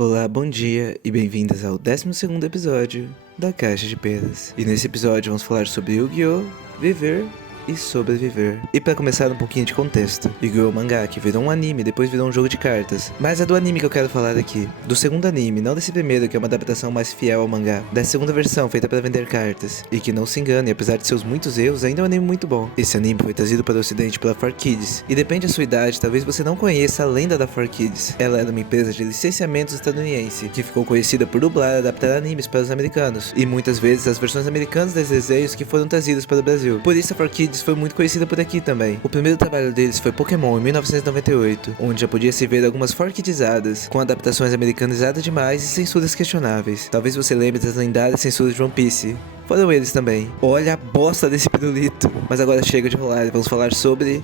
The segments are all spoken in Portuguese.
Olá, bom dia e bem-vindas ao 12º episódio da Caixa de Pedras. E nesse episódio vamos falar sobre Yu-Gi-Oh! Viver e sobreviver. E para começar um pouquinho de contexto, Yu-Gi-Oh! Mangá, que virou um anime, depois virou um jogo de cartas. Mas é do anime que eu quero falar aqui. Do segundo anime, não desse primeiro, que é uma adaptação mais fiel ao mangá. Da segunda versão, feita para vender cartas. E que não se engane, apesar de seus muitos erros, ainda é um anime muito bom. Esse anime foi trazido para o ocidente pela 4Kids. E depende da sua idade, talvez você não conheça a lenda da 4Kids. Ela era uma empresa de licenciamentos estadunidense, que ficou conhecida por dublar e adaptar animes para os americanos. E muitas vezes as versões americanas desses desenhos que foram trazidas para o Brasil. Por isso a 4Kids foi muito conhecida por aqui também. O primeiro trabalho deles foi Pokémon em 1998, onde já podia se ver algumas 4Kidizadas, com adaptações americanizadas demais e censuras questionáveis. Talvez você lembre das lendárias censuras de One Piece. Foram eles também. Olha a bosta desse pirulito. Mas agora chega de rolar e vamos falar sobre...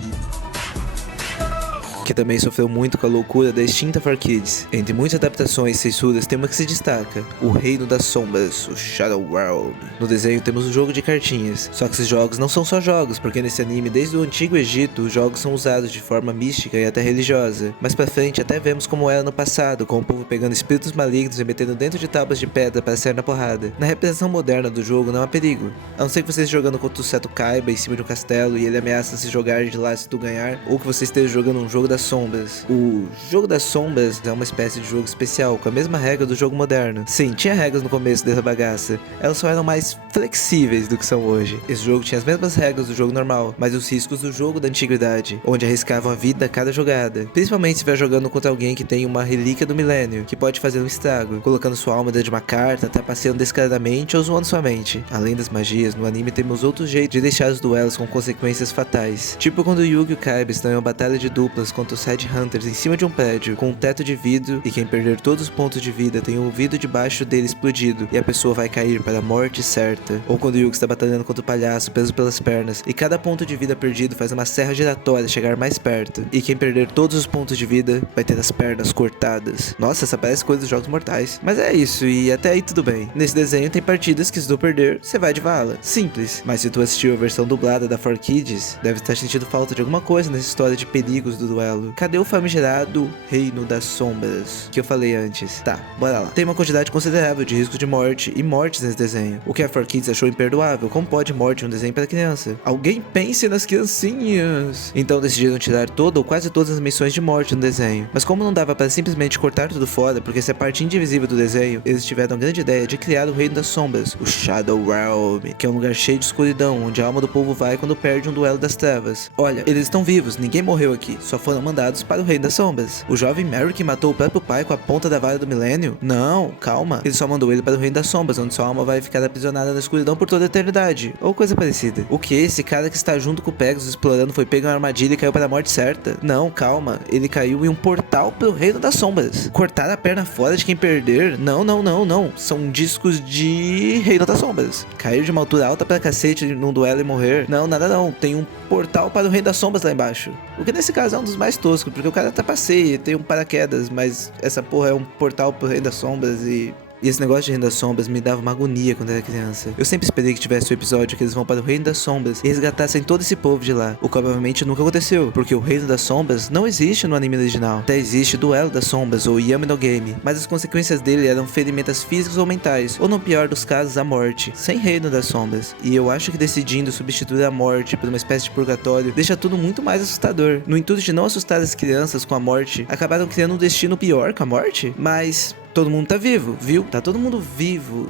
que também sofreu muito com a loucura da extinta 4Kids. Entre muitas adaptações e censuras, tem uma que se destaca: o Reino das Sombras, o Shadow World. No desenho temos um jogo de cartinhas, só que esses jogos não são só jogos, porque nesse anime, desde o Antigo Egito, os jogos são usados de forma mística e até religiosa. Mais pra frente até vemos como era no passado, com o povo pegando espíritos malignos e metendo dentro de tábuas de pedra para sair na porrada. Na representação moderna do jogo não há perigo, a não ser que você esteja jogando contra o Seto Kaiba em cima de um castelo e ele ameaça se jogar de lá se tu ganhar, ou que você esteja jogando um jogo das sombras. O jogo das sombras é uma espécie de jogo especial, com a mesma regra do jogo moderno. Sim, tinha regras no começo dessa bagaça, elas só eram mais flexíveis do que são hoje. Esse jogo tinha as mesmas regras do jogo normal, mas os riscos do jogo da antiguidade, onde arriscavam a vida a cada jogada. Principalmente se estiver jogando contra alguém que tem uma relíquia do milênio, que pode fazer um estrago, colocando sua alma dentro de uma carta, trapaceando descaradamente ou zoando sua mente. Além das magias, no anime temos outros jeitos de deixar os duelos com consequências fatais. Tipo quando o Yugi e o Kaiba estão em uma batalha de duplas contra os Side Hunters em cima de um prédio, com um teto de vidro, e quem perder todos os pontos de vida tem o vidro debaixo dele explodido, e a pessoa vai cair para a morte certa. Ou quando o Yugi está batalhando contra o palhaço, preso pelas pernas, e cada ponto de vida perdido faz uma serra giratória chegar mais perto, e quem perder todos os pontos de vida vai ter as pernas cortadas. Nossa, essa parece coisa dos Jogos Mortais. Mas é isso, e até aí tudo bem. Nesse desenho tem partidas que se tu perder, você vai de vala. Simples. Mas se tu assistiu a versão dublada da 4Kids, deve estar sentindo falta de alguma coisa nessa história de perigos do duelo. Cadê o famigerado Reino das Sombras, que eu falei antes? Tá, bora lá. Tem uma quantidade considerável de risco de morte e mortes nesse desenho, o que a 4Kids achou imperdoável. Como pode morte em um desenho para criança? Alguém pense nas criancinhas! Então decidiram tirar toda ou quase todas as menções de morte no desenho. Mas como não dava para simplesmente cortar tudo fora, porque essa é a parte indivisível do desenho, eles tiveram a grande ideia de criar o Reino das Sombras, o Shadow Realm, que é um lugar cheio de escuridão, onde a alma do povo vai quando perde um duelo das trevas. Olha, eles estão vivos, ninguém morreu aqui, só foram mandados para o Reino das Sombras. O jovem Merrick matou o próprio pai com a ponta da vara do milênio? Não, calma. Ele só mandou ele para o Reino das Sombras, onde sua alma vai ficar aprisionada na escuridão por toda a eternidade. Ou coisa parecida. O que? Esse cara que está junto com o Pegasus explorando foi pego em uma armadilha e caiu para a morte certa? Não, calma. Ele caiu em um portal para o Reino das Sombras. Cortar a perna fora de quem perder? Não, não, não, não. São discos de Reino das Sombras. Cair de uma altura alta pra cacete num duelo e morrer? Não, nada não. Tem um portal para o Reino das Sombras lá embaixo. O que nesse caso é um dos mais toscos, porque o cara trapaceia, tem um paraquedas, mas essa porra é um portal pro Reino das Sombras e esse negócio de Reino das Sombras me dava uma agonia quando era criança. Eu sempre esperei que tivesse o episódio que eles vão para o Reino das Sombras e resgatassem todo esse povo de lá, o que obviamente nunca aconteceu, porque o Reino das Sombras não existe no anime original. Até existe Duelo das Sombras, ou Yami no Game, mas as consequências dele eram ferimentos físicos ou mentais, ou no pior dos casos, a morte, sem Reino das Sombras. E eu acho que decidindo substituir a morte por uma espécie de purgatório deixa tudo muito mais assustador. No intuito de não assustar as crianças com a morte, acabaram criando um destino pior com a morte? Mas todo mundo tá vivo, viu? Tá todo mundo vivo.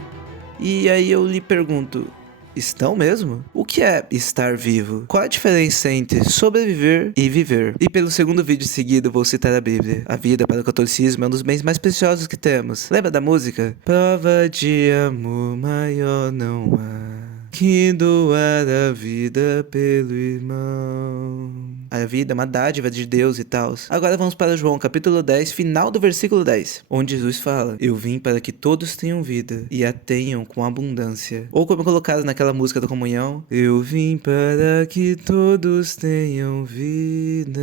E aí eu lhe pergunto, estão mesmo? O que é estar vivo? Qual a diferença entre sobreviver e viver? E pelo segundo vídeo seguido vou citar a Bíblia. A vida para o catolicismo é um dos bens mais preciosos que temos. Lembra da música? Prova de amor maior não há que doar a vida pelo irmão. A vida é uma dádiva de Deus e tal. Agora vamos para João capítulo 10, final do versículo 10, onde Jesus fala: eu vim para que todos tenham vida e a tenham com abundância. Ou como colocado naquela música da comunhão: eu vim para que todos tenham vida,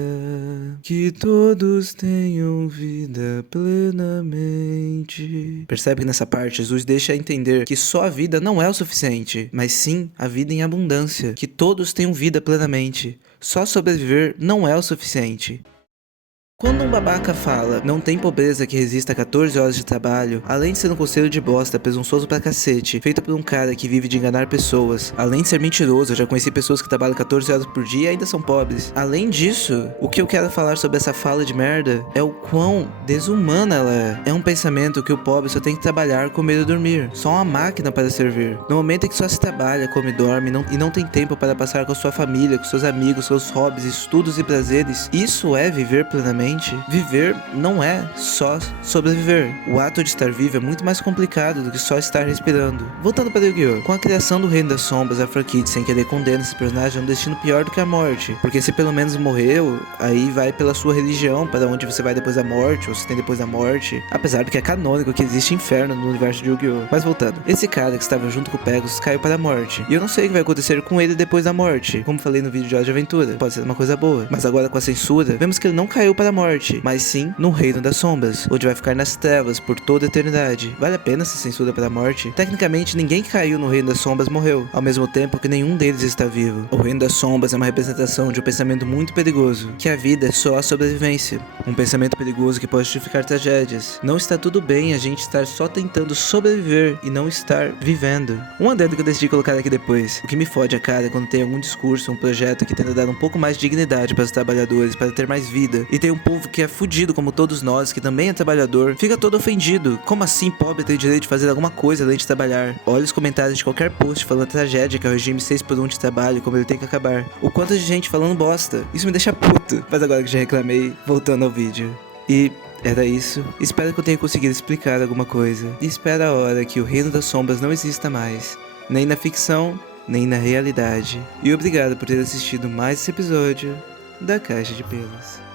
que todos tenham vida plenamente. Percebe que nessa parte Jesus deixa entender que só a vida não é o suficiente, mas sim a vida em abundância, que todos tenham vida plenamente. Só sobreviver não é o suficiente. Quando um babaca fala, não tem pobreza que resista a 14 horas de trabalho, além de ser um conselho de bosta presunçoso pra cacete, feito por um cara que vive de enganar pessoas, além de ser mentiroso, eu já conheci pessoas que trabalham 14 horas por dia e ainda são pobres. Além disso, o que eu quero falar sobre essa fala de merda é o quão desumana ela é. É um pensamento que o pobre só tem que trabalhar, comer e dormir, só uma máquina para servir. No momento em que só se trabalha, come e dorme e não tem tempo para passar com a sua família, com seus amigos, seus hobbies, estudos e prazeres, isso é viver plenamente? Viver não é só sobreviver. O ato de estar vivo é muito mais complicado do que só estar respirando. Voltando para Yu-Gi-Oh! Com a criação do Reino das Sombras, a franquia sem querer condena esse personagem a um destino pior do que a morte. Porque se pelo menos morreu, aí vai pela sua religião, para onde você vai depois da morte, ou se tem depois da morte. Apesar de que é canônico que existe inferno no universo de Yu-Gi-Oh! Mas voltando, esse cara que estava junto com o Pegasus caiu para a morte. E eu não sei o que vai acontecer com ele depois da morte. Como falei no vídeo de Hora de Aventura, pode ser uma coisa boa. Mas agora com a censura, vemos que ele não caiu para a morte, mas sim no Reino das Sombras, onde vai ficar nas trevas por toda a eternidade. Vale a pena essa censura para a morte? Tecnicamente, ninguém que caiu no Reino das Sombras morreu, ao mesmo tempo que nenhum deles está vivo. O Reino das Sombras é uma representação de um pensamento muito perigoso, que a vida é só a sobrevivência. Um pensamento perigoso que pode justificar tragédias. Não está tudo bem a gente estar só tentando sobreviver e não estar vivendo. Um adendo que eu decidi colocar aqui depois. O que me fode a cara é quando tem algum discurso, um projeto que tenta dar um pouco mais de dignidade para os trabalhadores, para ter mais vida, e tem um povo que é fudido como todos nós, que também é trabalhador, fica todo ofendido. Como assim pobre tem o direito de fazer alguma coisa além de trabalhar? Olha os comentários de qualquer post falando a tragédia que é o regime 6x1 de trabalho, como ele tem que acabar. O quanto de gente falando bosta. Isso me deixa puto. Mas agora que já reclamei, voltando ao vídeo. E era isso. Espero que eu tenha conseguido explicar alguma coisa. E espero a hora que o Reino das Sombras não exista mais. Nem na ficção, nem na realidade. E obrigado por ter assistido mais esse episódio da Caixa de Pelos.